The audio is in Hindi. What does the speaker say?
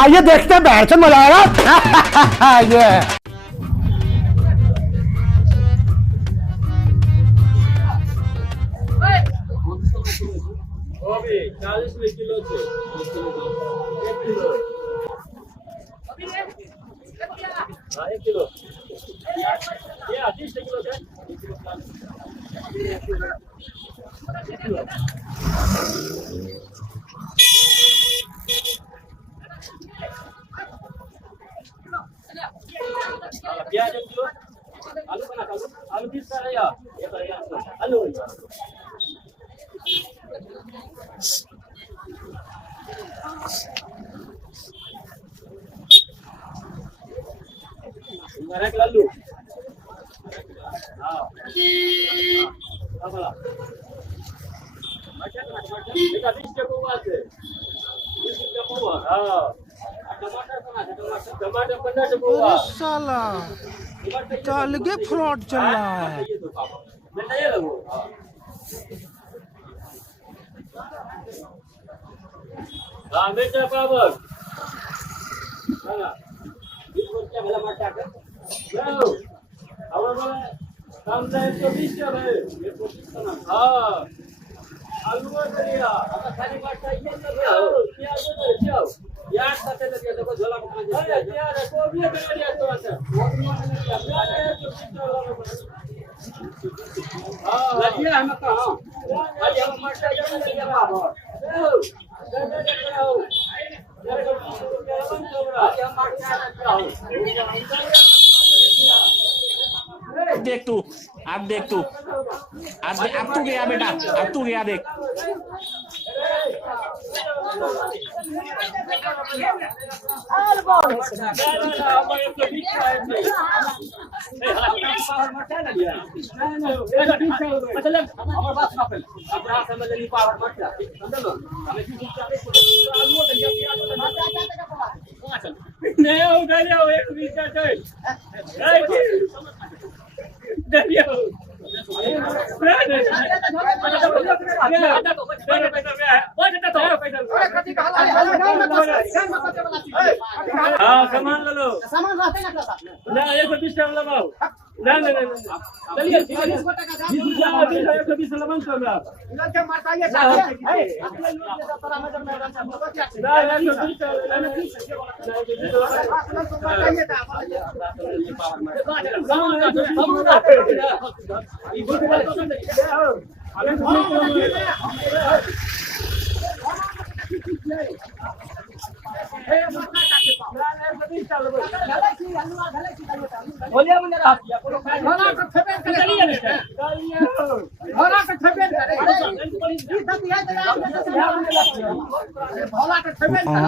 आइए देखते हैं बैठ मजा आएगा ये अभी 40 किलो છે 1 કિલો હા 1 કિલો ये 30 किलो છે 1 કિલો प्याज 1 किलो आलू बना आलू 20 का है या ये आलू मरक लालू हां बोला मटर बेटा 20 के पौवा છે 20 के पौवा हां टमाटर बना टमाटर 15 के पौवा साला अलगे फ्रॉड चल रहा है मैं नहीं लगो हां बेटा पावर हां 20 रुपया भला मत टाका जाओ और बोले काम से 120 का है ये 25 का हां आलू करिया अब खाली बात चाहिए तो प्याज दे जाओ यार साथे लगे देखो झोला में खा जाए यार को भी करिया तो अच्छा हां लगिया हम कहां आज हम मर जाए लगिया बाबा देख तू अब तू गया बेटा अब तू गया देख हाँ सामान ले लो सामान रहते ना 120 का लगाओ ना चलिए 120 लमन तो हमरा लड़के मारताइए बोलिए मुझे रहा घोड़ा को फेंक कर चलिए घोड़ा को फेंक कर ये सब यहां घोड़ा को फेंक कर